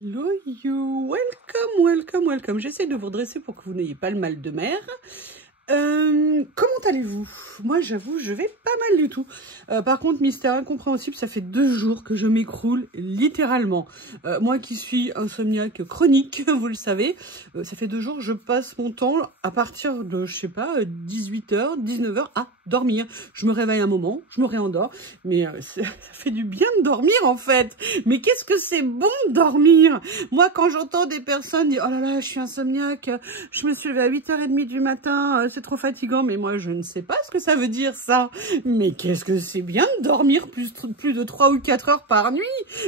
Hello you, welcome. J'essaie de vous redresser pour que vous n'ayez pas le mal de mer. Comment allez-vous? Moi, j'avoue, je vais pas mal du tout. Par contre, mystère incompréhensible, ça fait 2 jours que je m'écroule littéralement. Moi qui suis insomniaque chronique, vous le savez, ça fait 2 jours, je passe mon temps à partir de, je sais pas, 18h, 19h à dormir. Je me réveille un moment, je me réendors, mais ça fait du bien de dormir en fait. Mais qu'est-ce que c'est bon de dormir? Moi, quand j'entends des personnes dire « Oh là là, je suis insomniaque, je me suis levée à 8h30 du matin, c'est trop fatigant. » Mais moi, je ne sais pas ce que ça veut dire ça. Mais qu'est-ce que c'est bien de dormir plus de 3 ou 4 heures par nuit.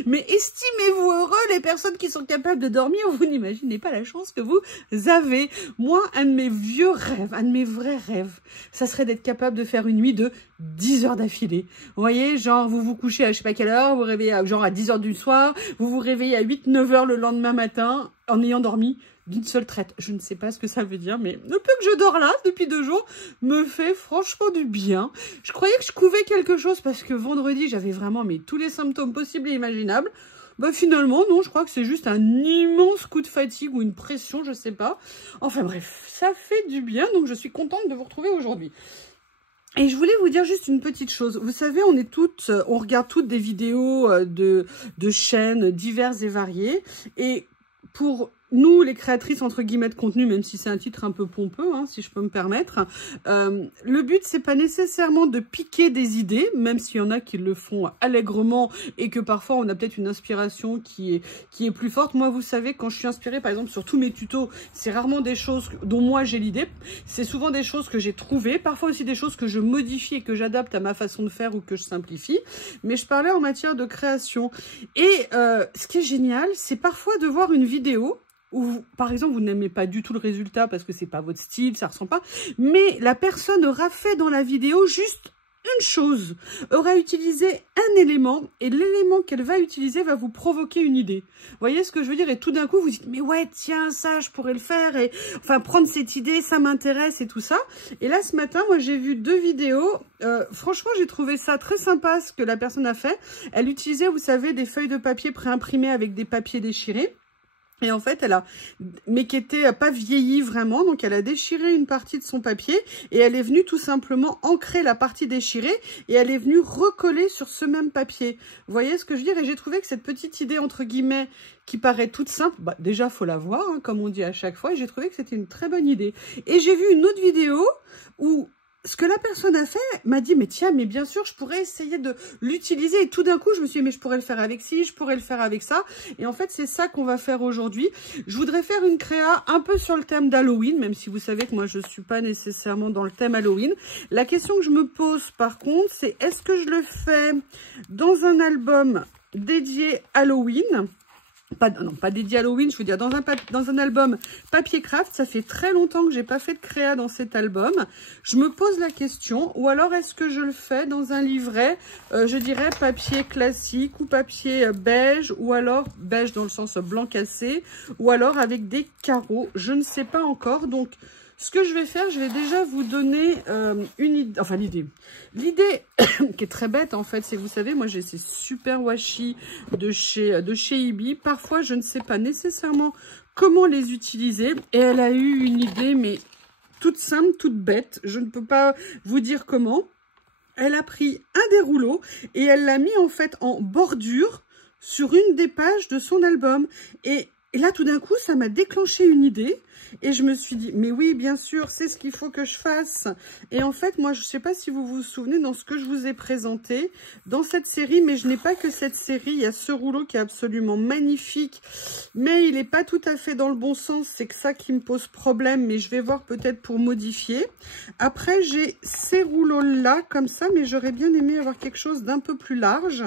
Mais estimez-vous heureux les personnes qui sont capables de dormir. Vous n'imaginez pas la chance que vous avez. Moi, un de mes vieux rêves, un de mes vrais rêves, ça serait d'être capable de faire une nuit de 10 heures d'affilée. Vous voyez, genre vous vous couchez à je sais pas quelle heure, vous vous réveillez à, genre à 10 heures du soir, vous vous réveillez à 8-9 heures le lendemain matin en ayant dormi d'une seule traite. Je ne sais pas ce que ça veut dire, mais le peu que je dors là, depuis 2 jours, me fait franchement du bien. Je croyais que je couvais quelque chose parce que vendredi, j'avais vraiment tous les symptômes possibles et imaginables. Bah finalement, non, je crois que c'est juste un immense coup de fatigue ou une pression, je sais pas. Enfin bref, ça fait du bien, donc je suis contente de vous retrouver aujourd'hui. Et je voulais vous dire juste une petite chose. Vous savez, on regarde toutes des vidéos de chaînes diverses et variées. Et pour nous, les créatrices, entre guillemets, de contenu, même si c'est un titre un peu pompeux, hein, si je peux me permettre, le but, c'est pas nécessairement de piquer des idées, même s'il y en a qui le font allègrement et que parfois, on a peut-être une inspiration qui est plus forte. Moi, vous savez, quand je suis inspirée, par exemple, sur tous mes tutos, c'est rarement des choses dont moi, j'ai l'idée. C'est souvent des choses que j'ai trouvées, parfois aussi des choses que je modifie et que j'adapte à ma façon de faire ou que je simplifie. Mais je parlais en matière de création. Et ce qui est génial, c'est parfois de voir une vidéo où, par exemple, vous n'aimez pas du tout le résultat parce que c'est pas votre style, ça ressemble pas, mais la personne aura fait dans la vidéo juste une chose, aura utilisé un élément, et l'élément qu'elle va utiliser va vous provoquer une idée. Vous voyez ce que je veux dire? Et tout d'un coup, vous dites, mais ouais, tiens, ça, je pourrais le faire, et enfin, prendre cette idée, ça m'intéresse, et tout ça. Et là, ce matin, moi, j'ai vu 2 vidéos. Franchement, j'ai trouvé ça très sympa, ce que la personne a fait. Elle utilisait, vous savez, des feuilles de papier préimprimées avec des papiers déchirés. Et en fait, mais qui était pas vieillie vraiment, donc elle a déchiré une partie de son papier et elle est venue tout simplement ancrer la partie déchirée et elle est venue recoller sur ce même papier. Vous voyez ce que je veux dire? Et j'ai trouvé que cette petite idée, entre guillemets, qui paraît toute simple, bah, déjà, faut la voir, hein, comme on dit à chaque fois, et j'ai trouvé que c'était une très bonne idée. Et j'ai vu une autre vidéo où ce que la personne a fait m'a dit, mais tiens, mais bien sûr, je pourrais essayer de l'utiliser. Et tout d'un coup, je me suis dit, mais je pourrais le faire avec ci, je pourrais le faire avec ça. Et en fait, c'est ça qu'on va faire aujourd'hui. Je voudrais faire une créa un peu sur le thème d'Halloween, même si vous savez que moi, je ne suis pas nécessairement dans le thème Halloween. La question que je me pose, par contre, c'est est-ce que je le fais dans un album dédié Halloween ? Non, pas dédié à Halloween, je veux dire dans un album papier craft. Ça fait très longtemps que j'ai pas fait de créa dans cet album. Je me pose la question, ou alors est-ce que je le fais dans un livret, je dirais papier classique ou papier beige, ou alors beige dans le sens blanc cassé, ou alors avec des carreaux. Je ne sais pas encore, donc ce que je vais faire, je vais déjà vous donner une idée, enfin l'idée qui est très bête en fait, c'est, vous savez, moi j'ai ces super washi de chez Ibi. Parfois, je ne sais pas nécessairement comment les utiliser. Et elle a eu une idée, mais toute simple, toute bête. Je ne peux pas vous dire comment. Elle a pris un des rouleaux et elle l'a mis en fait en bordure sur une des pages de son album. Et là, tout d'un coup, ça m'a déclenché une idée. Et je me suis dit, mais oui, bien sûr, c'est ce qu'il faut que je fasse. Et en fait, moi, je ne sais pas si vous vous souvenez dans ce que je vous ai présenté, dans cette série, mais je n'ai pas que cette série. Il y a ce rouleau qui est absolument magnifique, mais il n'est pas tout à fait dans le bon sens. C'est que ça qui me pose problème, mais je vais voir peut-être pour modifier. Après, j'ai ces rouleaux-là, comme ça, mais j'aurais bien aimé avoir quelque chose d'un peu plus large.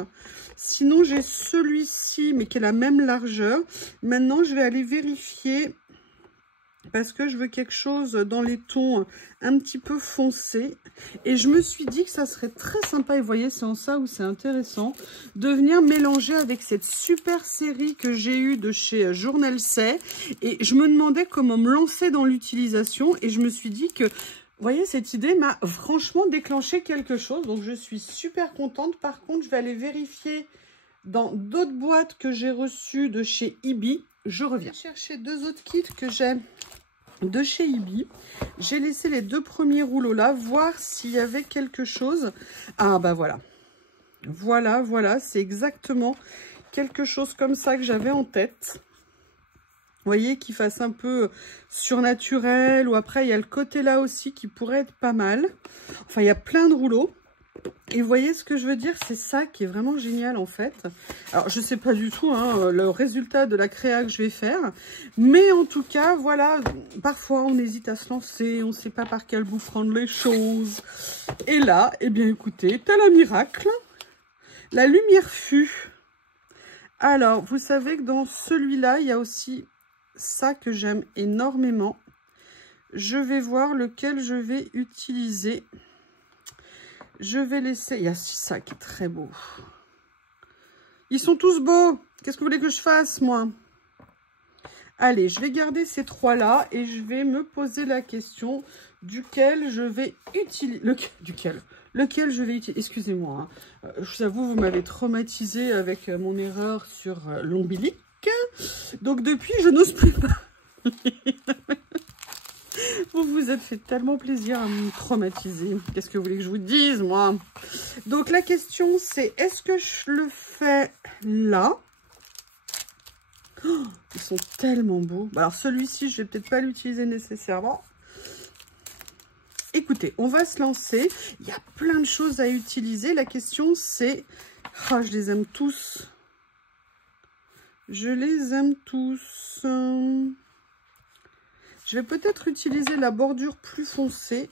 Sinon, j'ai celui-ci, mais qui est la même largeur. Maintenant, je vais aller vérifier parce que je veux quelque chose dans les tons un petit peu foncés. Et je me suis dit que ça serait très sympa, et vous voyez, c'est en ça où c'est intéressant, de venir mélanger avec cette super série que j'ai eue de chez Journal C. Et je me demandais comment me lancer dans l'utilisation, et je me suis dit que, vous voyez, cette idée m'a franchement déclenché quelque chose. Donc, je suis super contente. Par contre, je vais aller vérifier dans d'autres boîtes que j'ai reçues de chez Ibi. Je reviens chercher 2 autres kits que j'ai de chez Ibi. J'ai laissé les 2 premiers rouleaux là, voir s'il y avait quelque chose. Ah bah voilà. Voilà, c'est exactement quelque chose comme ça que j'avais en tête. Vous voyez, qui fasse un peu surnaturel, ou après il y a le côté là aussi qui pourrait être pas mal. Enfin, il y a plein de rouleaux. Et vous voyez ce que je veux dire, c'est ça qui est vraiment génial en fait. Alors je sais pas du tout hein, le résultat de la créa que je vais faire, mais en tout cas voilà, parfois on hésite à se lancer, on sait pas par quel bout prendre les choses. Et là, eh bien écoutez, tel un miracle, la lumière fut. Alors vous savez que dans celui-là, il y a aussi ça que j'aime énormément. Je vais voir lequel je vais utiliser. Je vais laisser... Il y a ça qui est très beau. Ils sont tous beaux. Qu'est-ce que vous voulez que je fasse, moi? Allez, je vais garder ces 3-là et je vais me poser la question duquel je vais utiliser... Lequel je vais utiliser... Excusez-moi. Hein. Je vous avoue, vous m'avez traumatisé avec mon erreur sur l'ombilic. Donc, depuis, je n'ose plus pas. Vous vous êtes fait tellement plaisir à me traumatiser. Qu'est-ce que vous voulez que je vous dise, moi? Donc, la question, c'est est-ce que je le fais là? Oh, ils sont tellement beaux. Alors, celui-ci, je vais peut-être pas l'utiliser nécessairement. Écoutez, on va se lancer. Il y a plein de choses à utiliser. La question, c'est... Oh, je les aime tous. Je les aime tous. Je vais peut-être utiliser la bordure plus foncée.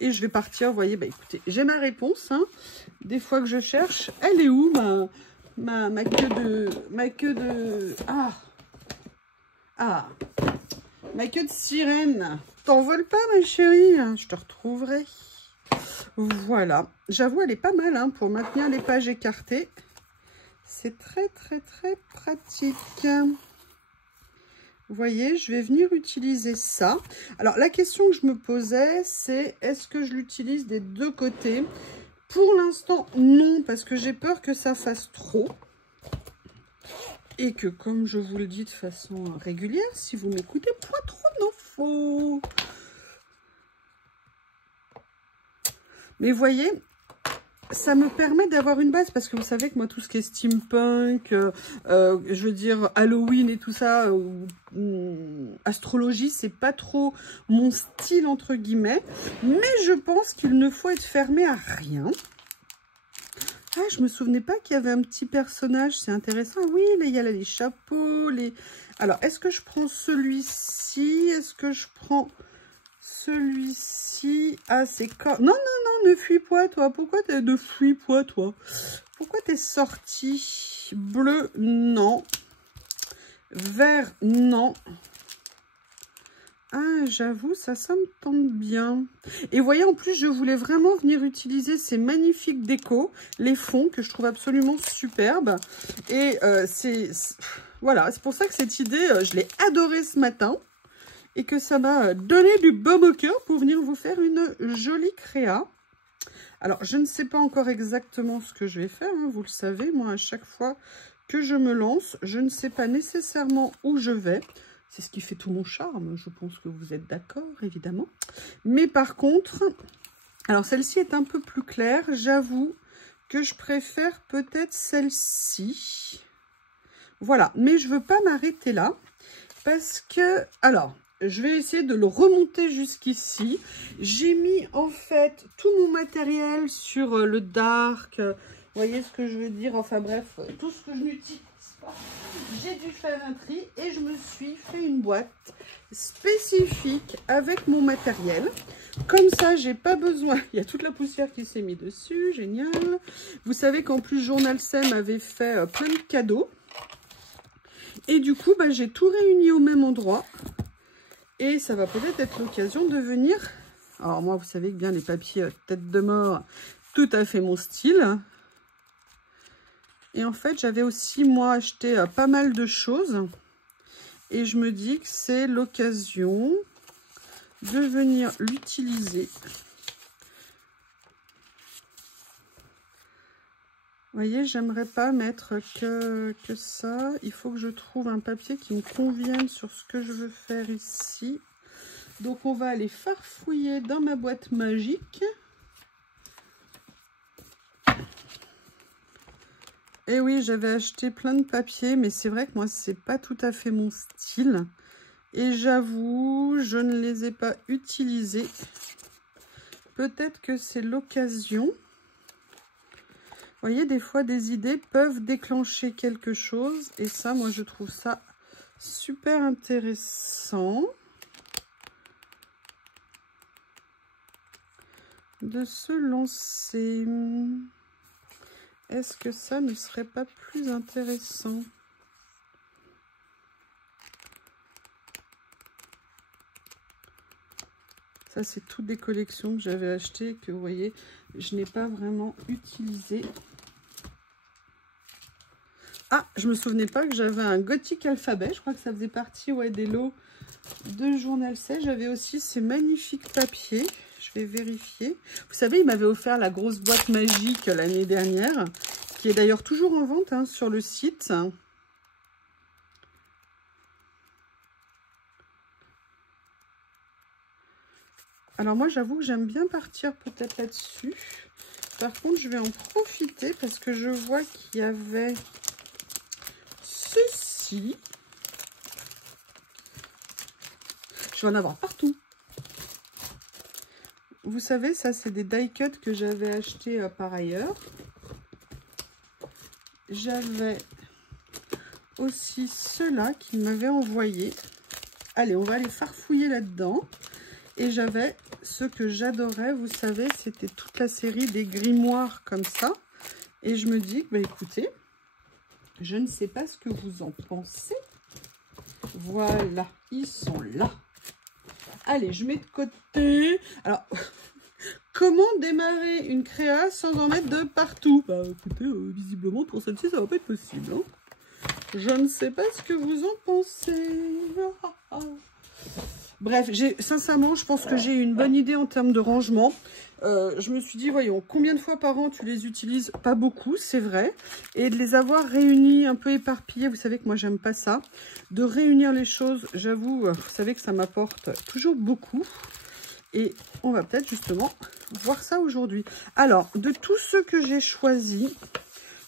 Et je vais partir, vous voyez, bah écoutez, j'ai ma réponse. Hein. Des fois que je cherche, elle est où ma queue de... Ah, ma queue de sirène. T'envoles pas, ma chérie, je te retrouverai. Voilà. J'avoue, elle est pas mal hein, pour maintenir les pages écartées. C'est très, très, très pratique. Vous voyez, je vais venir utiliser ça. Alors, la question que je me posais, c'est est-ce que je l'utilise des 2 côtés? Pour l'instant, non, parce que j'ai peur que ça fasse trop. Et que, comme je vous le dis de façon régulière, si vous m'écoutez, pas trop d'infos. Mais vous voyez... Ça me permet d'avoir une base parce que vous savez que moi, tout ce qui est steampunk, je veux dire Halloween et tout ça, astrologie, c'est pas trop mon style entre guillemets. Mais je pense qu'il ne faut être fermé à rien. Ah, je me souvenais pas qu'il y avait un petit personnage, c'est intéressant. Oui, là, il y a là les chapeaux, les... Alors, est-ce que je prends celui-ci? Est-ce que je prends celui-ci? Ah, c'est... Non, ne fuis pas, toi. Pourquoi t'es... Ne fuis pas, toi. Pourquoi t'es sorti? Bleu, non. Vert, non. Ah, j'avoue, ça me tente bien. Et vous voyez, en plus, je voulais vraiment venir utiliser ces magnifiques décos, les fonds, que je trouve absolument superbes. Et voilà, c'est pour ça que cette idée, je l'ai adorée ce matin. Et que ça m'a donné du baume au cœur pour venir vous faire une jolie créa. Alors, je ne sais pas encore exactement ce que je vais faire. Hein, vous le savez, moi, à chaque fois que je me lance, je ne sais pas nécessairement où je vais. C'est ce qui fait tout mon charme. Je pense que vous êtes d'accord, évidemment. Mais par contre, alors celle-ci est un peu plus claire. J'avoue que je préfère peut-être celle-ci. Voilà, mais je ne veux pas m'arrêter là. Parce que, alors... Je vais essayer de le remonter jusqu'ici. J'ai mis en fait tout mon matériel sur le dark. Vous voyez ce que je veux dire? Enfin bref, tout ce que je n'utilise pas. J'ai dû faire un tri et je me suis fait une boîte spécifique avec mon matériel. Comme ça, j'ai pas besoin. Il y a toute la poussière qui s'est mise dessus. Génial. Vous savez qu'en plus, Journal Sem avait fait plein de cadeaux. Et du coup, bah, j'ai tout réuni au même endroit. Et ça va peut-être être l'occasion de venir... Alors moi, vous savez que bien les papiers tête de mort, tout à fait mon style. Et en fait, j'avais aussi, moi, acheté pas mal de choses. Et je me dis que c'est l'occasion de venir l'utiliser. Vous voyez, j'aimerais pas mettre que ça. Il faut que je trouve un papier qui me convienne sur ce que je veux faire ici. Donc, on va aller farfouiller dans ma boîte magique. Et oui, j'avais acheté plein de papiers, mais c'est vrai que moi, c'est pas tout à fait mon style. Et j'avoue, je ne les ai pas utilisés. Peut-être que c'est l'occasion. Vous voyez, des fois, des idées peuvent déclencher quelque chose. Et ça, moi, je trouve ça super intéressant. De se lancer. Est-ce que ça ne serait pas plus intéressant? Ça, c'est toutes des collections que j'avais achetées, que vous voyez, je n'ai pas vraiment utilisé. Ah, je me souvenais pas que j'avais un Gothic Alphabet. Je crois que ça faisait partie, ouais, des lots de Journal 16. J'avais aussi ces magnifiques papiers. Je vais vérifier. Vous savez, il m'avait offert la grosse boîte magique l'année dernière, qui est d'ailleurs toujours en vente hein, sur le site. Alors moi, j'avoue que j'aime bien partir peut-être là-dessus. Par contre, je vais en profiter parce que je vois qu'il y avait ceci. Je vais en avoir partout. Vous savez, ça, c'est des die cuts que j'avais achetés par ailleurs. J'avais aussi ceux-là qui m'avaient envoyé. Allez, on va aller farfouiller là-dedans. Et j'avais ce que j'adorais, vous savez, c'était toute la série des grimoires comme ça. Et je me dis, bah écoutez, je ne sais pas ce que vous en pensez. Voilà, ils sont là. Allez, je mets de côté. Alors, comment démarrer une créa sans en mettre de partout? Bah écoutez, visiblement pour celle-ci, ça va pas être possible. Hein. Je ne sais pas ce que vous en pensez. Bref, sincèrement, je pense que j'ai une bonne idée en termes de rangement. Je me suis dit, voyons, combien de fois par an tu les utilises? Pas beaucoup, c'est vrai. Et de les avoir réunis, un peu éparpillés, vous savez que moi, j'aime pas ça. De réunir les choses, j'avoue, vous savez que ça m'apporte toujours beaucoup. Et on va peut-être justement voir ça aujourd'hui. Alors, de tous ceux que j'ai choisis,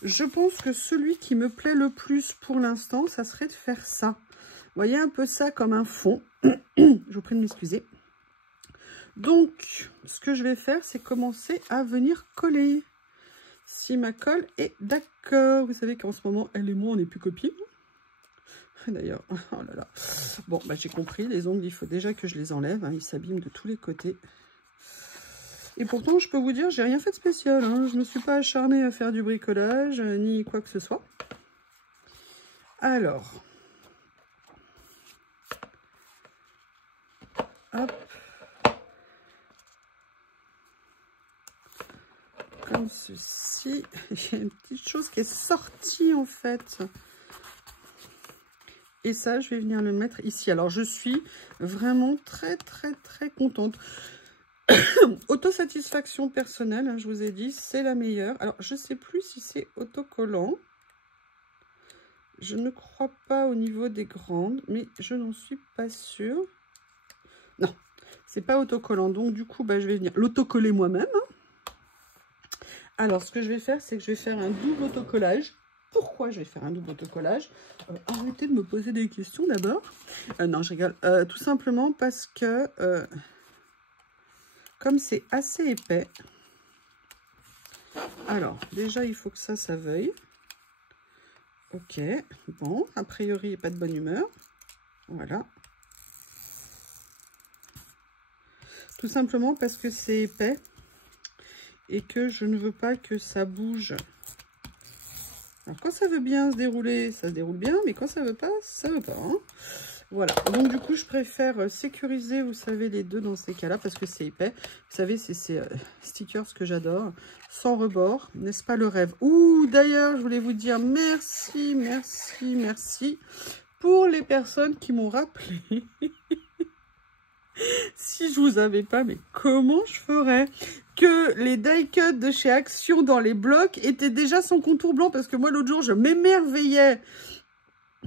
je pense que celui qui me plaît le plus pour l'instant, ça serait de faire ça. Vous voyez un peu ça comme un fond. Je vous prie de m'excuser. Donc, ce que je vais faire, c'est commencer à venir coller. Si ma colle est d'accord. Vous savez qu'en ce moment, elle et moi, on n'est plus copines. D'ailleurs, oh là là. Bon, bah, j'ai compris. Les ongles, il faut déjà que je les enlève. Hein, ils s'abîment de tous les côtés. Et pourtant, je peux vous dire, j'ai rien fait de spécial. Hein. Je ne me suis pas acharnée à faire du bricolage, ni quoi que ce soit. Alors... Hop. Comme ceci. Il y a une petite chose qui est sortie en fait. Et ça, je vais venir le mettre ici. Alors, je suis vraiment très contente. Autosatisfaction personnelle, hein, je vous ai dit, c'est la meilleure. Alors, je ne sais plus si c'est autocollant. Je ne crois pas au niveau des grandes, mais je n'en suis pas sûre. Non, c'est pas autocollant. Donc, du coup, bah, je vais venir l'autocoller moi-même. Hein. Alors, ce que je vais faire, c'est que je vais faire un double autocollage. Pourquoi je vais faire un double autocollage? Arrêtez de me poser des questions d'abord. Non, je rigole. Tout simplement parce que, comme c'est assez épais, alors, déjà, il faut que ça veuille. Ok, bon, a priori, il n'y a pas de bonne humeur. Voilà. Tout simplement parce que c'est épais et que je ne veux pas que ça bouge. Alors, quand ça veut bien se dérouler, ça se déroule bien, mais quand ça veut pas, ça veut pas. Hein. Voilà, donc du coup, je préfère sécuriser, vous savez, les deux dans ces cas-là, parce que c'est épais. Vous savez, c'est ces stickers que j'adore, sans rebord, n'est-ce pas le rêve? Ouh, d'ailleurs, je voulais vous dire merci pour les personnes qui m'ont rappelé Si je vous avais pas, mais comment je ferais? Que les die cuts de chez Action dans les blocs étaient déjà sans contour blanc, parce que moi l'autre jour je m'émerveillais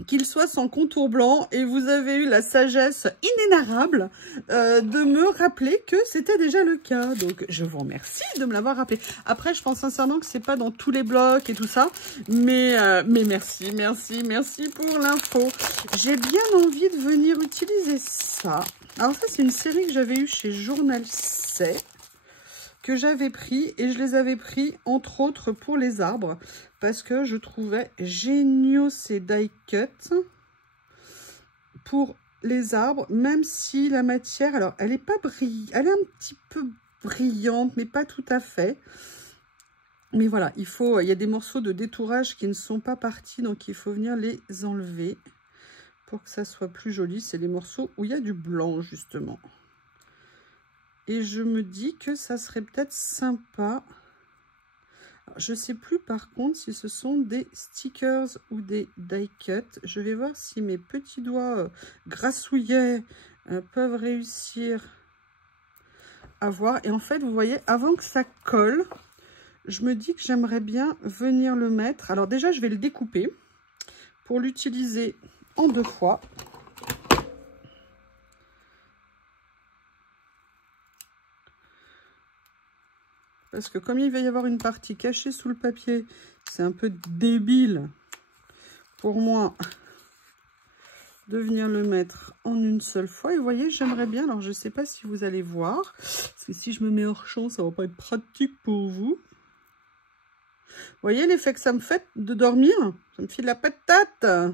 qu'il soit sans contour blanc, et vous avez eu la sagesse inénarrable de me rappeler que c'était déjà le cas. Donc je vous remercie de me l'avoir rappelé. Après, je pense sincèrement que c'est pas dans tous les blocs et tout ça, mais merci, merci, merci pour l'info. J'ai bien envie de venir utiliser ça. Alors ça, c'est une série que j'avais eue chez Journal C, que j'avais pris, et je les avais pris entre autres pour les arbres parce que je trouvais géniaux ces die cuts pour les arbres, même si la matière, alors elle est pas brillante, elle est un petit peu brillante mais pas tout à fait, mais voilà, il y a des morceaux de détourage qui ne sont pas partis, donc il faut venir les enlever pour que ça soit plus joli. C'est les morceaux où il y a du blanc justement. Et je me dis que ça serait peut-être sympa. Alors, je ne sais plus par contre si ce sont des stickers ou des die cuts. Je vais voir si mes petits doigts grassouillets peuvent réussir à voir. Et en fait, vous voyez, avant que ça colle, je me dis que j'aimerais bien venir le mettre. Alors déjà, je vais le découper pour l'utiliser en 2 fois. Parce que comme il va y avoir une partie cachée sous le papier, c'est un peu débile pour moi de venir le mettre en une seule fois. Et vous voyez, j'aimerais bien, alors je ne sais pas si vous allez voir, parce que si je me mets hors champ, ça ne va pas être pratique pour vous. Vous voyez l'effet que ça me fait de dormir? Ça me file la patate.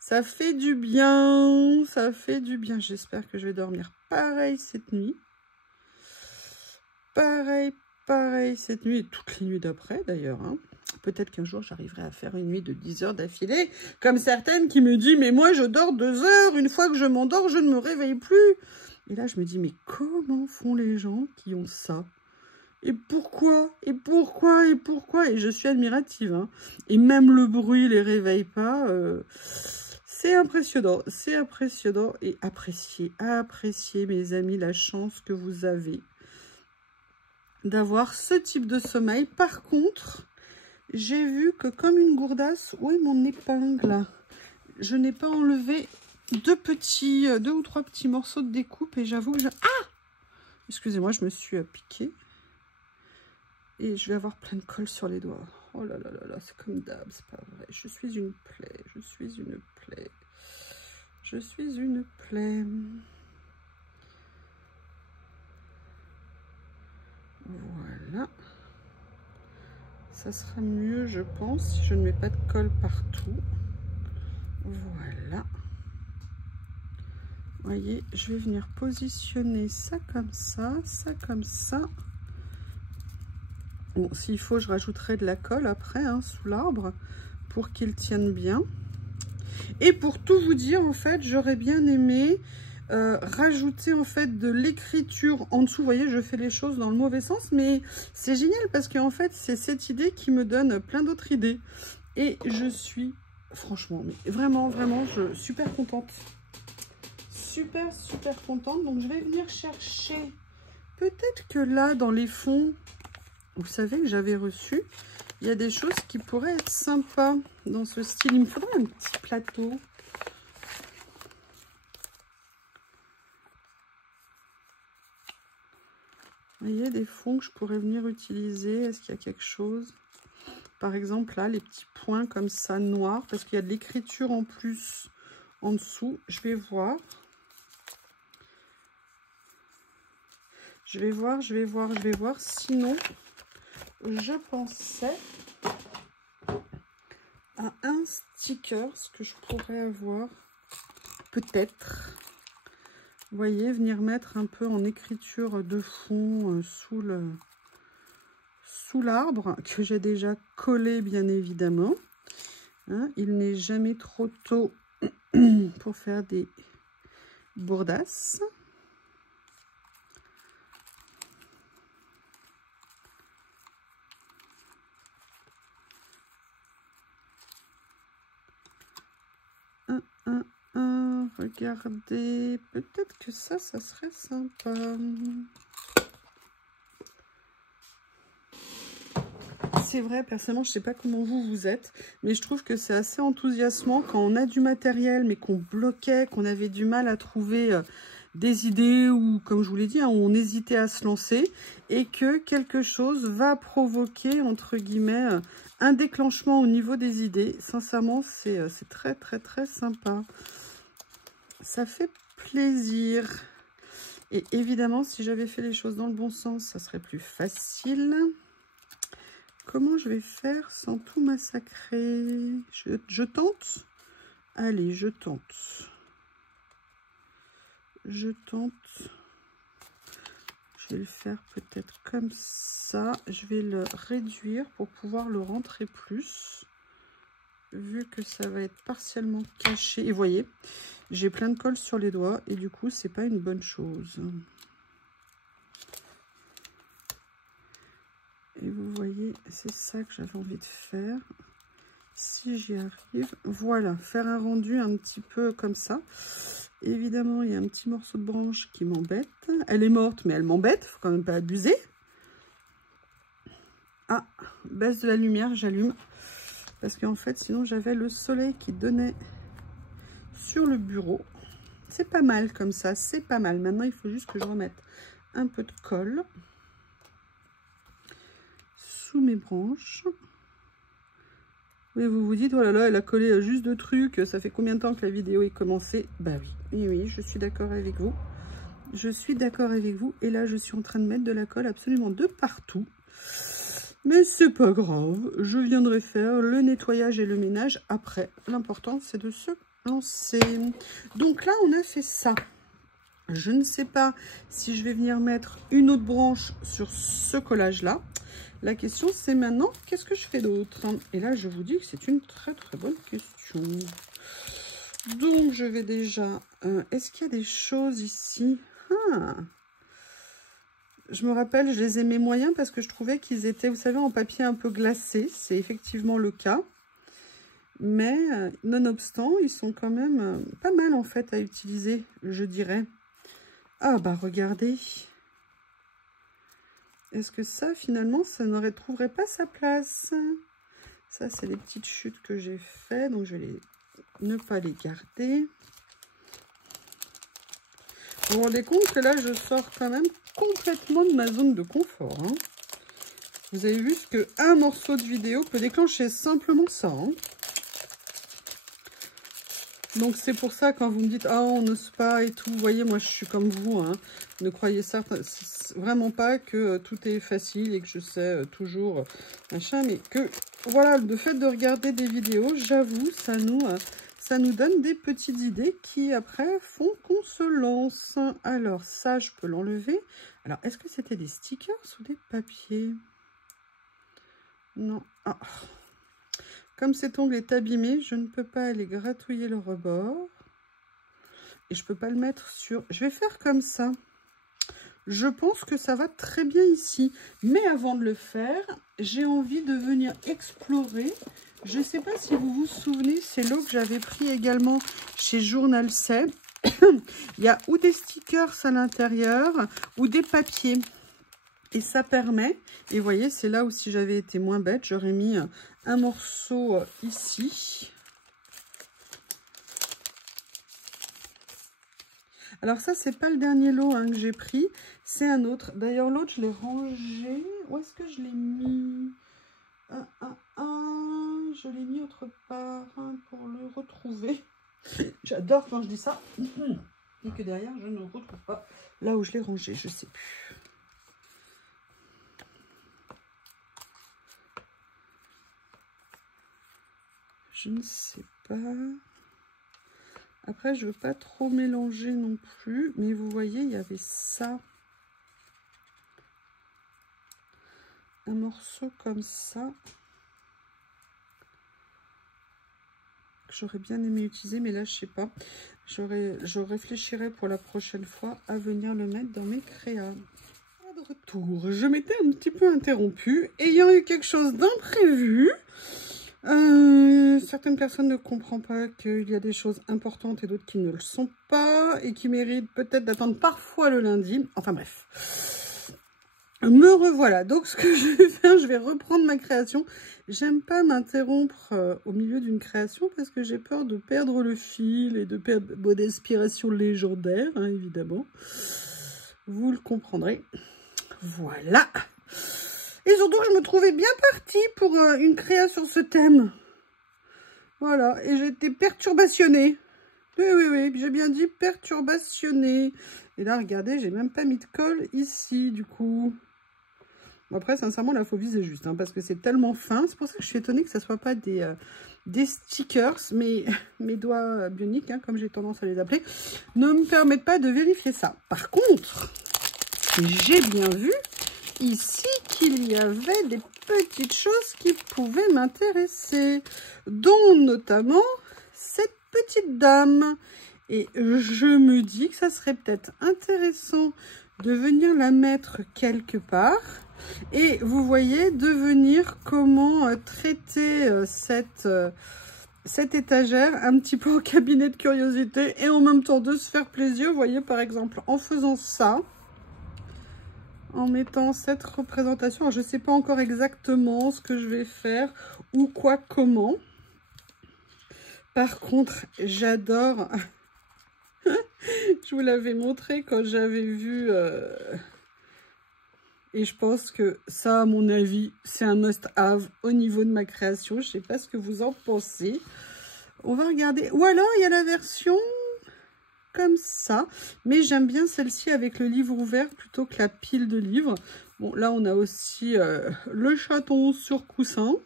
Ça fait du bien, ça fait du bien. J'espère que je vais dormir pareil cette nuit. Pareil cette nuit et toutes les nuits d'après d'ailleurs. Hein. Peut-être qu'un jour j'arriverai à faire une nuit de 10 heures d'affilée, comme certaines qui me disent mais moi je dors 2 heures, une fois que je m'endors je ne me réveille plus. Et là je me dis mais comment font les gens qui ont ça? Et pourquoi? Et pourquoi? Et pourquoi? Et je suis admirative. Hein. Et même le bruit les réveille pas. C'est impressionnant, c'est impressionnant. Et appréciez mes amis la chance que vous avez d'avoir ce type de sommeil. Par contre, j'ai vu que comme une gourdasse, où est mon épingle? Je n'ai pas enlevé 2 ou 3 petits morceaux de découpe et j'avoue que ah! Excusez-moi, je me suis piquée. Et je vais avoir plein de colle sur les doigts. Oh là là là là, c'est comme d'hab, c'est pas vrai. Je suis une plaie, je suis une plaie. Je suis une plaie. Voilà. Ça sera mieux, je pense, si je ne mets pas de colle partout. Voilà. Vous voyez, je vais venir positionner ça comme ça, ça comme ça. Bon, s'il faut, je rajouterai de la colle après, hein, sous l'arbre, pour qu'il tienne bien. Et pour tout vous dire, en fait, j'aurais bien aimé rajouter en fait de l'écriture en dessous. Vous voyez, je fais les choses dans le mauvais sens, mais c'est génial parce qu'en fait, c'est cette idée qui me donne plein d'autres idées. Et je suis, franchement, mais vraiment, je suis super contente. Super contente. Donc, je vais venir chercher, peut-être que là, dans les fonds, vous savez que j'avais reçu, il y a des choses qui pourraient être sympas dans ce style. Il me faudrait un petit plateau. Vous voyez, des fonds que je pourrais venir utiliser. Est-ce qu'il y a quelque chose? Par exemple, là, les petits points comme ça, noirs, parce qu'il y a de l'écriture en plus en dessous. Je vais voir. Je vais voir. Sinon, je pensais à un sticker, ce que je pourrais avoir, peut-être. Vous voyez, venir mettre un peu en écriture de fond sous l'arbre, que j'ai déjà collé, bien évidemment. Hein, il n'est jamais trop tôt pour faire des bourdasses. regardez, peut-être que ça serait sympa. C'est vrai, personnellement, je ne sais pas comment vous êtes, mais je trouve que c'est assez enthousiasmant quand on a du matériel, mais qu'on bloquait, qu'on avait du mal à trouver des idées, ou comme je vous l'ai dit, hein, on hésitait à se lancer, et que quelque chose va provoquer, entre guillemets, un déclenchement au niveau des idées. Sincèrement, c'est très, très, très sympa. Ça fait plaisir. Et évidemment, si j'avais fait les choses dans le bon sens, ça serait plus facile. Comment je vais faire sans tout massacrer? Je tente? Allez, je tente. Je tente. Je vais le faire peut-être comme ça. Je vais le réduire pour pouvoir le rentrer plus. Vu que ça va être partiellement caché. Et vous voyez, j'ai plein de colle sur les doigts. Et du coup, c'est pas une bonne chose. Et vous voyez, c'est ça que j'avais envie de faire. Si j'y arrive, voilà, faire un rendu un petit peu comme ça. Évidemment, il y a un petit morceau de branche qui m'embête. Elle est morte, mais elle m'embête, faut quand même pas abuser. Ah, baisse de la lumière, j'allume. Parce qu'en fait, sinon, j'avais le soleil qui donnait sur le bureau. C'est pas mal comme ça, c'est pas mal. Maintenant, il faut juste que je remette un peu de colle sous mes branches. Oui, vous vous dites, oh là là, elle a collé juste deux trucs, ça fait combien de temps que la vidéo est commencée? Bah oui, oui, oui, je suis d'accord avec vous. Je suis d'accord avec vous. Et là, je suis en train de mettre de la colle absolument de partout. Mais c'est pas grave, je viendrai faire le nettoyage et le ménage après. L'important, c'est de se lancer. Donc là, on a fait ça. Je ne sais pas si je vais venir mettre une autre branche sur ce collage-là. La question, c'est maintenant, qu'est-ce que je fais d'autre? Et là, je vous dis que c'est une très, très bonne question. Donc, je vais déjà... est-ce qu'il y a des choses ici? Je me rappelle, je les aimais moyens parce que je trouvais qu'ils étaient, vous savez, en papier un peu glacé. C'est effectivement le cas. Mais, nonobstant, ils sont quand même pas mal, en fait, à utiliser, je dirais. Ah, bah, regardez. Est-ce que ça, finalement, ça ne retrouverait pas sa place? Ça, c'est les petites chutes que j'ai faites. Donc, je vais ne pas les garder. Vous vous rendez compte que là, je sors quand même complètement de ma zone de confort. Hein. Vous avez vu ce qu'un morceau de vidéo peut déclencher simplement ça. Hein. Donc, c'est pour ça, quand vous me dites « Ah, on n'ose pas et tout », vous voyez, moi, je suis comme vous. Hein. Ne croyez ça vraiment pas que tout est facile et que je sais toujours machin. Mais que, voilà, le fait de regarder des vidéos, j'avoue, ça nous donne des petites idées qui, après, font qu'on se lance. Alors, ça, je peux l'enlever. Alors, est-ce que c'était des stickers ou des papiers? Non. Ah. Comme cet ongle est abîmé, je ne peux pas aller gratouiller le rebord. Et je ne peux pas le mettre sur... Je vais faire comme ça. Je pense que ça va très bien ici. Mais avant de le faire, j'ai envie de venir explorer. Je ne sais pas si vous vous souvenez, c'est l'eau que j'avais pris également chez Journal C. Il y a ou des stickers à l'intérieur ou des papiers. Et ça permet, et vous voyez, c'est là où si j'avais été moins bête, j'aurais mis un morceau ici. Alors ça, c'est pas le dernier lot hein, que j'ai pris, c'est un autre. D'ailleurs, l'autre, je l'ai rangé. Où est-ce que je l'ai mis? Je l'ai mis autre part hein, pour le retrouver. J'adore quand je dis ça. Et que derrière, je ne le retrouve pas. Là où je l'ai rangé, je ne sais plus. Je ne sais pas. Après, je ne veux pas trop mélanger non plus. Mais vous voyez, il y avait ça. Un morceau comme ça. Que j'aurais bien aimé utiliser. Mais là, je ne sais pas. Je réfléchirai pour la prochaine fois à venir le mettre dans mes créas. De retour. Je m'étais un petit peu interrompue. Ayant eu quelque chose d'imprévu. Certaines personnes ne comprennent pas qu'il y a des choses importantes et d'autres qui ne le sont pas et qui méritent peut-être d'attendre parfois le lundi. Enfin bref. Me revoilà. Donc ce que je vais faire, je vais reprendre ma création. J'aime pas m'interrompre au milieu d'une création parce que j'ai peur de perdre le fil et de perdre mon inspiration légendaire, hein, évidemment. Vous le comprendrez. Voilà. Et surtout, je me trouvais bien partie pour une créa sur ce thème. Voilà, et j'ai été perturbationnée. Oui, j'ai bien dit perturbationnée. Et là, regardez, j'ai même pas mis de colle ici, du coup. Bon, après, sincèrement, là, il faut viser juste, hein, parce que c'est tellement fin. C'est pour ça que je suis étonnée que ça ne soit pas des stickers, mais mes doigts bioniques, hein, comme j'ai tendance à les appeler, ne me permettent pas de vérifier ça. Par contre, j'ai bien vu ici qu'il y avait des petites choses qui pouvaient m'intéresser, dont notamment cette petite dame. Et je me dis que ça serait peut-être intéressant de venir la mettre quelque part. Et vous voyez, de venir comment traiter cette étagère un petit peu au cabinet de curiosité et en même temps de se faire plaisir. Vous voyez, par exemple, en faisant ça, en mettant cette représentation. Alors, je ne sais pas encore exactement ce que je vais faire ou quoi, comment. Par contre, j'adore. Je vous l'avais montré quand j'avais vu. Et je pense que ça, à mon avis, c'est un must-have au niveau de ma création. Je ne sais pas ce que vous en pensez. On va regarder. Ou alors, il y a la version comme ça, mais j'aime bien celle-ci avec le livre ouvert plutôt que la pile de livres. Bon, là on a aussi le chaton sur coussin,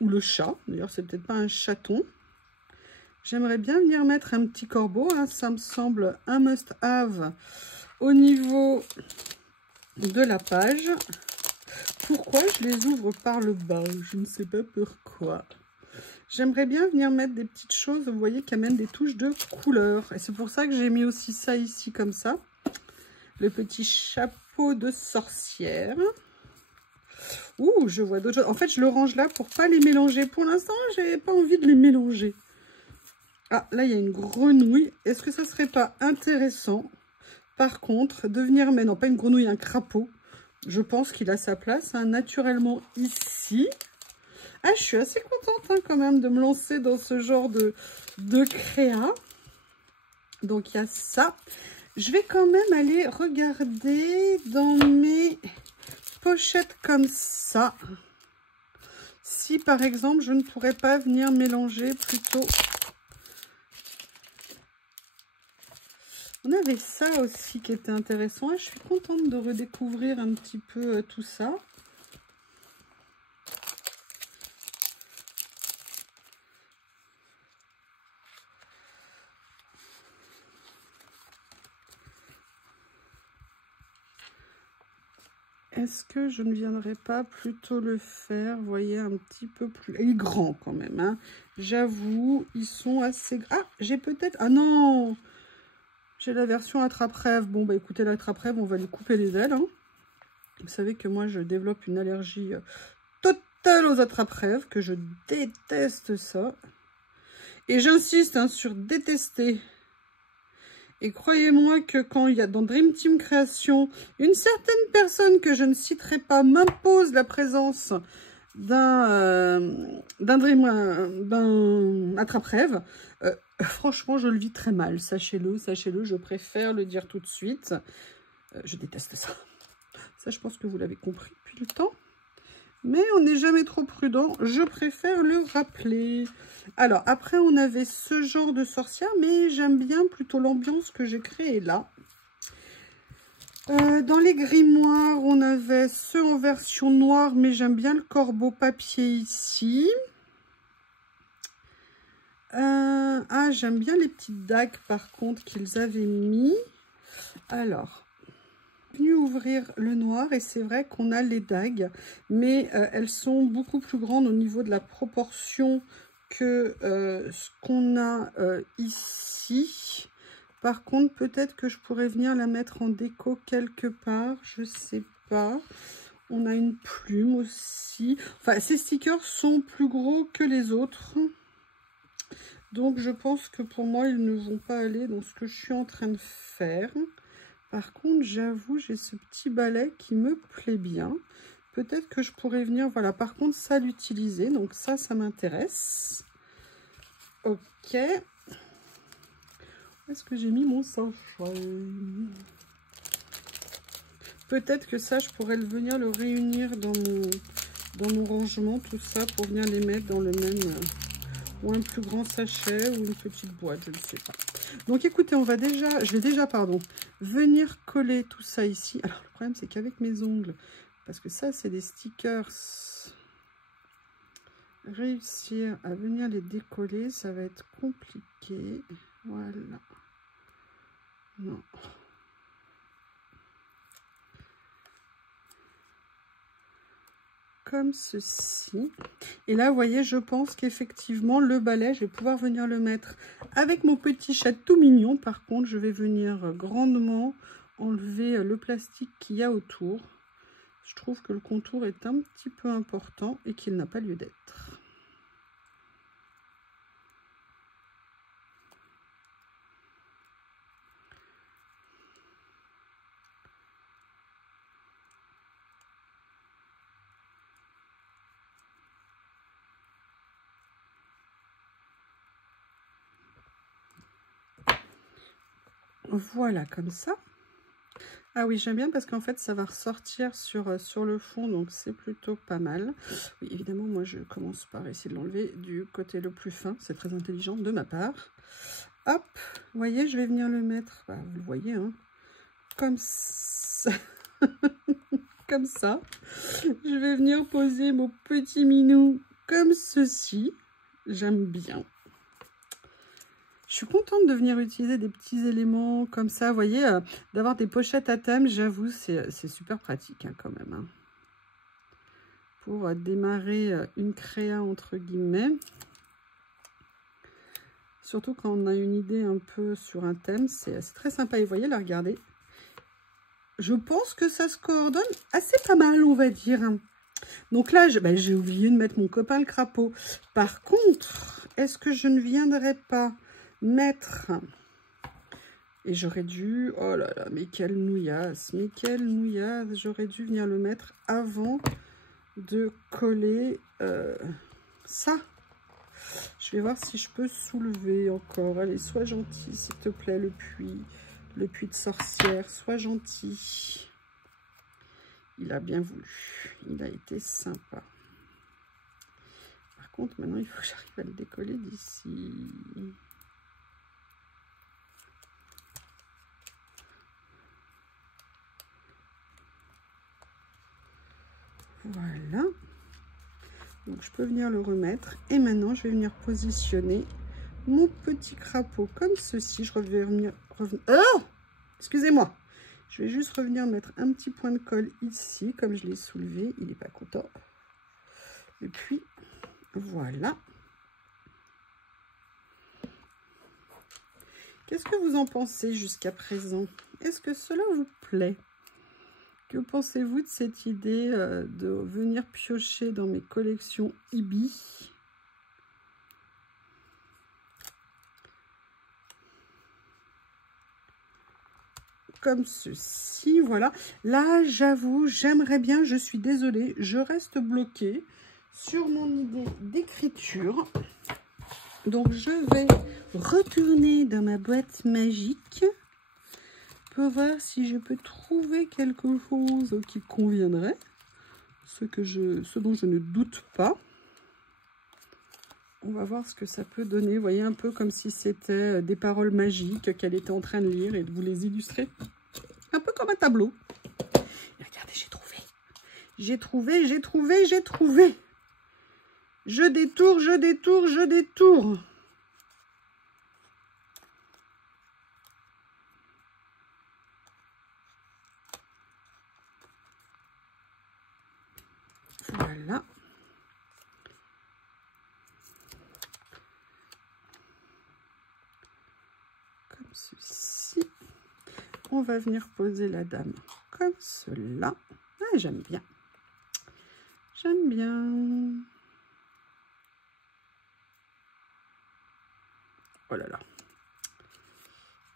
ou le chat, d'ailleurs c'est peut-être pas un chaton. J'aimerais bien venir mettre un petit corbeau, hein. Ça me semble un must-have au niveau de la page. Pourquoi je les ouvre par le bas? Je ne sais pas pourquoi. J'aimerais bien venir mettre des petites choses, vous voyez, qui amènent des touches de couleur. Et c'est pour ça que j'ai mis aussi ça ici, comme ça. Le petit chapeau de sorcière. Ouh, je vois d'autres choses. En fait, je le range là pour pas les mélanger. Pour l'instant, j'ai pas envie de les mélanger. Ah, là, il y a une grenouille. Est-ce que ça serait pas intéressant, par contre, de venir mettre... Non, pas une grenouille, un crapaud. Je pense qu'il a sa place, hein, naturellement, ici. Ah, je suis assez contente hein, quand même de me lancer dans ce genre de créa. Donc, il y a ça. Je vais quand même aller regarder dans mes pochettes comme ça. Si, par exemple, je ne pourrais pas venir mélanger plutôt... On avait ça aussi qui était intéressant. Je suis contente de redécouvrir un petit peu tout ça. Est-ce que je ne viendrais pas plutôt le faire, vous voyez, un petit peu plus... Il est grand quand même, hein. J'avoue, ils sont assez... Ah, j'ai peut-être... Ah non, j'ai la version attrape-rêve. Bon, bah écoutez, l'attrape-rêve, on va lui couper les ailes. Hein. Vous savez que moi, je développe une allergie totale aux attrape-rêves, que je déteste ça. Et j'insiste hein, sur détester. Et croyez-moi que quand il y a dans Dream Team Création, une certaine personne que je ne citerai pas m'impose la présence d'un attrape-rêve, franchement, je le vis très mal. Sachez-le, je préfère le dire tout de suite. Je déteste ça. Ça, je pense que vous l'avez compris depuis le temps. Mais on n'est jamais trop prudent, je préfère le rappeler. Alors, après, on avait ce genre de sorcière, mais j'aime bien plutôt l'ambiance que j'ai créée là. Dans les grimoires, on avait ceux en version noire, mais j'aime bien le corbeau papier ici. Ah, j'aime bien les petites dagues, par contre, qu'ils avaient mis. Alors... Venu ouvrir le noir et c'est vrai qu'on a les dagues, mais elles sont beaucoup plus grandes au niveau de la proportion que ce qu'on a ici. Par contre, peut-être que je pourrais venir la mettre en déco quelque part, je sais pas. On a une plume aussi. Enfin, ces stickers sont plus gros que les autres. Donc, je pense que pour moi, ils ne vont pas aller dans ce que je suis en train de faire. Par contre, j'avoue, j'ai ce petit balai qui me plaît bien. Peut-être que je pourrais venir, voilà, par contre, ça l'utiliser. Donc, ça m'intéresse. Ok. Où est-ce que j'ai mis mon sachet? Peut-être que ça, je pourrais venir le réunir dans mon rangement, tout ça, pour venir les mettre dans le même... ou un plus grand sachet, ou une petite boîte, je ne sais pas. Donc écoutez, je vais déjà, venir coller tout ça ici. Alors le problème, c'est qu'avec mes ongles, parce que ça, c'est des stickers, réussir à venir les décoller, ça va être compliqué. Voilà. Non. Comme ceci. Et là, vous voyez, je pense qu'effectivement, le balai, je vais pouvoir venir le mettre avec mon petit chat tout mignon. Par contre, je vais venir grandement enlever le plastique qu'il y a autour. Je trouve que le contour est un petit peu important et qu'il n'a pas lieu d'être. Voilà, comme ça. Ah oui, j'aime bien parce qu'en fait, ça va ressortir sur le fond, donc c'est plutôt pas mal. Oui, évidemment, moi, je commence par essayer de l'enlever du côté le plus fin. C'est très intelligent de ma part. Hop, vous voyez, je vais venir le mettre, bah, vous le voyez, hein, comme ça. Comme ça. Je vais venir poser mon petit minou comme ceci. J'aime bien. Je suis contente de venir utiliser des petits éléments comme ça, vous voyez, d'avoir des pochettes à thème, j'avoue, c'est super pratique hein, quand même. Hein. Pour démarrer une créa entre guillemets. Surtout quand on a une idée un peu sur un thème, c'est très sympa. Et vous voyez, là, regardez. Je pense que ça se coordonne assez pas mal, on va dire. Donc là, j'ai oublié de mettre mon copain le crapaud. Par contre, est-ce que je ne viendrai pas mettre... Et j'aurais dû... Oh là là, mais quelle nouillasse. Mais quelle nouillasse. J'aurais dû venir le mettre avant de coller ça. Je vais voir si je peux soulever encore. Allez, sois gentil, s'il te plaît, le puits de sorcière. Sois gentil. Il a bien voulu. Il a été sympa. Par contre, maintenant, il faut que j'arrive à le décoller d'ici. Voilà. Donc, je peux venir le remettre. Et maintenant, je vais venir positionner mon petit crapaud comme ceci. Je vais revenir... Oh! Excusez-moi. Je vais juste revenir mettre un petit point de colle ici, comme je l'ai soulevé. Il n'est pas content. Et puis, voilà. Qu'est-ce que vous en pensez jusqu'à présent? Est-ce que cela vous plaît? Que pensez-vous de cette idée de venir piocher dans mes collections Ibi? Comme ceci, voilà. Là, j'avoue, j'aimerais bien, je suis désolée, je reste bloquée sur mon idée d'écriture. Donc, je vais retourner dans ma boîte magique pour voir si je peux trouver quelque chose qui conviendrait. Ce dont je ne doute pas. On va voir ce que ça peut donner. Vous voyez, un peu comme si c'était des paroles magiques qu'elle était en train de lire et de vous les illustrer. Un peu comme un tableau. Et regardez, j'ai trouvé. J'ai trouvé, j'ai trouvé, j'ai trouvé. Je détourne, je détourne, je détourne. Voilà. Comme ceci. On va venir poser la dame comme cela. Ah, j'aime bien. J'aime bien. Oh là là.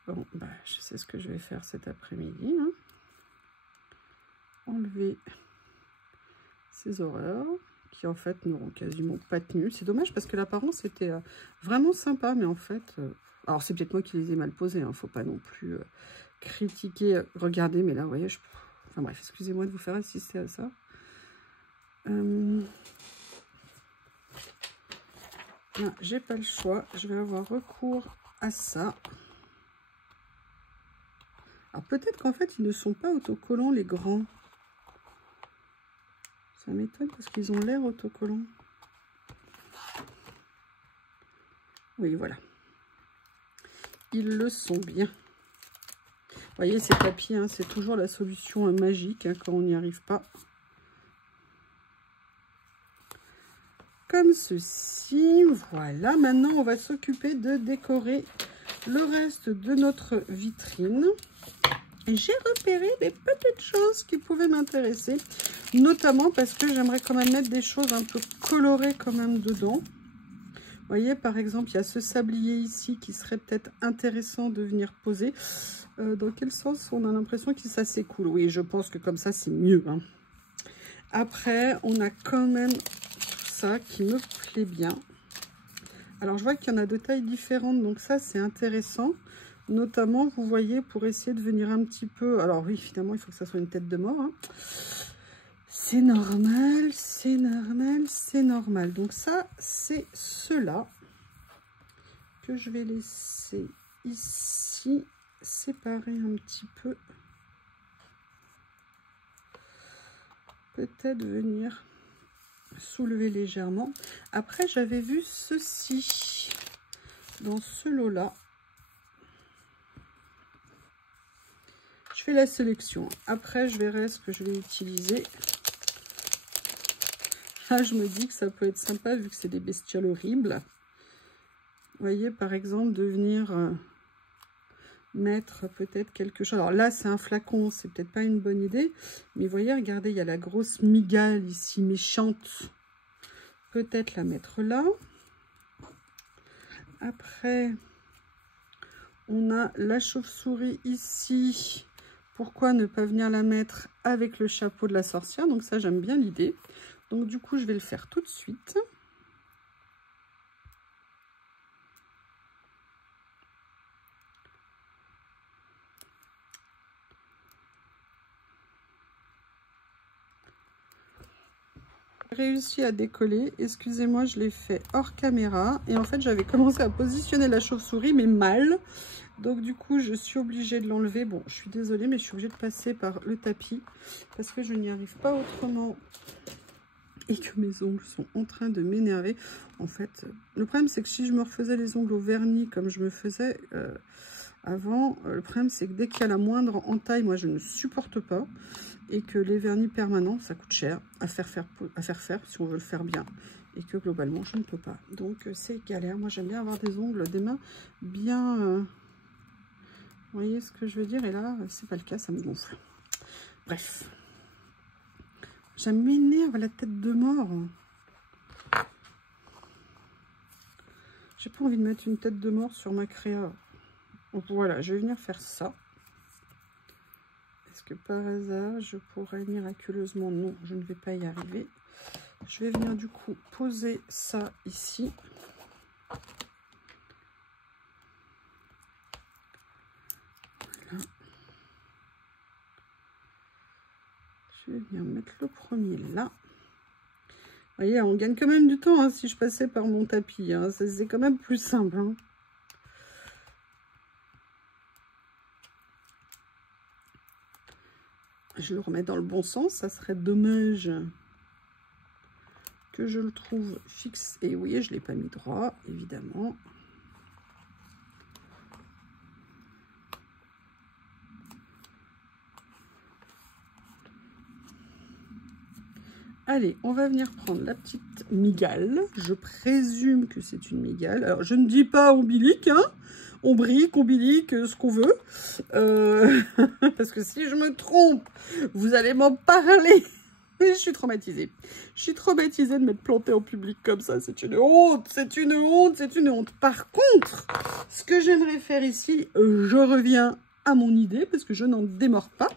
Bon, bah, je sais ce que je vais faire cet après-midi. Hein. Enlever ces horreurs qui en fait n'auront quasiment pas tenu. C'est dommage parce que l'apparence était vraiment sympa, mais en fait... alors c'est peut-être moi qui les ai mal posés, hein, faut pas non plus critiquer. Regardez, mais là, vous voyez, enfin bref, excusez-moi de vous faire assister à ça. J'ai pas le choix, je vais avoir recours à ça. Alors peut-être qu'en fait, ils ne sont pas autocollants, les grands. Ça m'étonne parce qu'ils ont l'air autocollants. Oui, voilà. Ils le sont bien. Vous voyez, ces papiers, hein, c'est toujours la solution magique hein, quand on n'y arrive pas. Comme ceci. Voilà. Maintenant, on va s'occuper de décorer le reste de notre vitrine. J'ai repéré des petites choses qui pouvaient m'intéresser. Notamment parce que j'aimerais quand même mettre des choses un peu colorées quand même dedans. Vous voyez, par exemple, il y a ce sablier ici qui serait peut-être intéressant de venir poser. Dans quel sens on a l'impression que ça s'écoule? Oui, je pense que comme ça, c'est mieux. Hein. Après, on a quand même tout ça qui me plaît bien. Alors, je vois qu'il y en a de tailles différentes, donc ça, c'est intéressant. Notamment, vous voyez, pour essayer de venir un petit peu... Alors oui, finalement, il faut que ça soit une tête de mort. Hein. C'est normal, c'est normal, c'est normal. Donc ça, c'est cela que je vais laisser ici, séparer un petit peu. Peut-être venir soulever légèrement. Après, j'avais vu ceci dans ce lot-là. Je fais la sélection. Après, je verrai ce que je vais utiliser. Là, je me dis que ça peut être sympa vu que c'est des bestioles horribles. Vous voyez, par exemple, de venir mettre peut-être quelque chose. Alors là, c'est un flacon, c'est peut-être pas une bonne idée. Mais vous voyez, regardez, il y a la grosse migale ici, méchante. Peut-être la mettre là. Après, on a la chauve-souris ici. Pourquoi ne pas venir la mettre avec le chapeau de la sorcière? Donc ça, j'aime bien l'idée. Donc du coup, je vais le faire tout de suite. J'ai réussi à décoller. Excusez-moi, je l'ai fait hors caméra. Et en fait, j'avais commencé à positionner la chauve-souris, mais mal. Donc du coup, je suis obligée de l'enlever. Bon, je suis désolée, mais je suis obligée de passer par le tapis parce que je n'y arrive pas autrement. Et que mes ongles sont en train de m'énerver. En fait, le problème, c'est que si je me refaisais les ongles au vernis comme je me faisais avant, le problème, c'est que dès qu'il y a la moindre entaille, moi, je ne supporte pas. Et que les vernis permanents, ça coûte cher à faire si on veut le faire bien. Et que globalement, je ne peux pas. Donc, c'est galère. Moi, j'aime bien avoir des ongles, des mains bien... Vous voyez ce que je veux dire? Et là, c'est pas le cas, ça me gonfle. Bref. Ça m'énerve la tête de mort. J'ai pas envie de mettre une tête de mort sur ma créa. Donc voilà, je vais venir faire ça. Est-ce que par hasard, je pourrais miraculeusement... Non, je ne vais pas y arriver. Je vais venir du coup poser ça ici. Voilà. Je vais venir mettre le premier là. Vous voyez, on gagne quand même du temps hein, si je passais par mon tapis. Hein. C'est quand même plus simple. Hein. Je le remets dans le bon sens. Ça serait dommage que je le trouve fixe. Et vous voyez, je ne l'ai pas mis droit, évidemment. Allez, on va venir prendre la petite migale. Je présume que c'est une migale. Alors, je ne dis pas ombilique, hein. Ombrique, ombilique, ce qu'on veut. Parce que si je me trompe, vous allez m'en parler. Mais je suis traumatisée. Je suis traumatisée de m'être plantée en public comme ça. C'est une honte, c'est une honte, c'est une honte. Par contre, ce que j'aimerais faire ici, je reviens à mon idée parce que je n'en démords pas.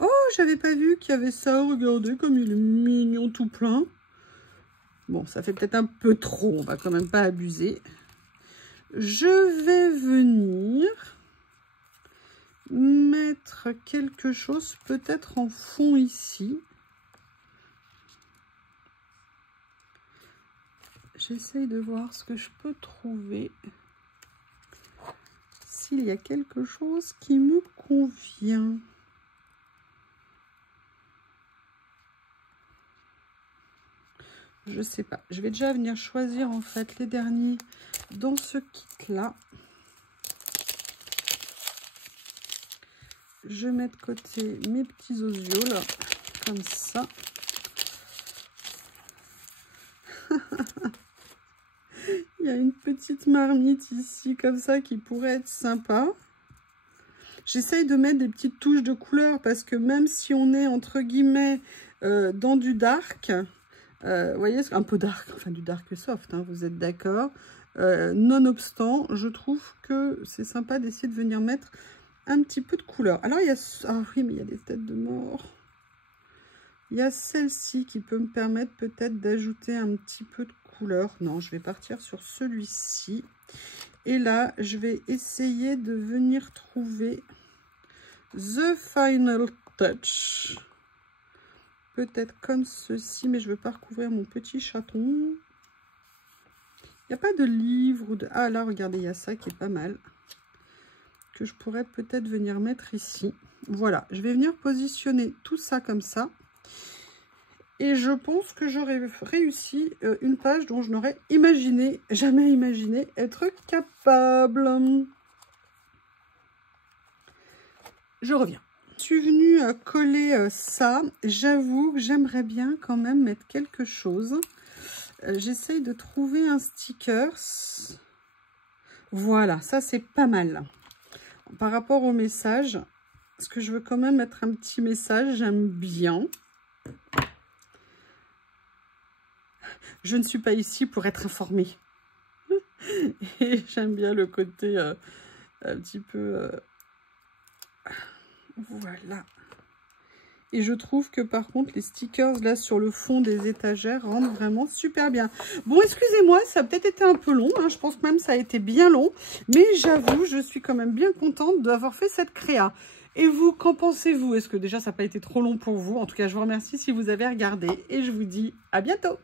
Oh, j'avais pas vu qu'il y avait ça. Regardez comme il est mignon tout plein. Bon, ça fait peut-être un peu trop. On va quand même pas abuser. Je vais venir mettre quelque chose peut-être en fond ici. J'essaye de voir ce que je peux trouver. S'il y a quelque chose qui me convient. Je sais pas. Je vais déjà venir choisir en fait les derniers dans ce kit là. Je mets de côté mes petits osioles comme ça. Il y a une petite marmite ici comme ça qui pourrait être sympa. J'essaye de mettre des petites touches de couleur parce que même si on est entre guillemets dans du dark, vous voyez, un peu dark, enfin du dark soft, hein, vous êtes d'accord. Nonobstant, je trouve que c'est sympa d'essayer de venir mettre un petit peu de couleur. Alors il y a, ah oui, mais il y a des têtes de mort. Il y a celle-ci qui peut me permettre peut-être d'ajouter un petit peu de couleur. Non, je vais partir sur celui-ci. Et là, je vais essayer de venir trouver The Final Touch. Peut-être comme ceci, mais je ne veux pas recouvrir mon petit chaton. Il n'y a pas de livre ou de... Ah là, regardez, il y a ça qui est pas mal. Que je pourrais peut-être venir mettre ici. Voilà, je vais venir positionner tout ça comme ça. Et je pense que j'aurais réussi une page dont je n'aurais jamais imaginé être capable. Je reviens. Je suis venue coller ça. J'avoue que j'aimerais bien quand même mettre quelque chose. J'essaye de trouver un sticker. Voilà, ça c'est pas mal. Par rapport au message, parce que je veux quand même mettre un petit message, j'aime bien. Je ne suis pas ici pour être informée. Et j'aime bien le côté un petit peu... voilà. Et je trouve que par contre, les stickers là sur le fond des étagères rendent vraiment super bien. Bon, excusez-moi, ça a peut-être été un peu long. Hein, je pense que même ça a été bien long. Mais j'avoue, je suis quand même bien contente d'avoir fait cette créa. Et vous, qu'en pensez-vous? Est-ce que déjà ça n'a pas été trop long pour vous? En tout cas, je vous remercie si vous avez regardé. Et je vous dis à bientôt.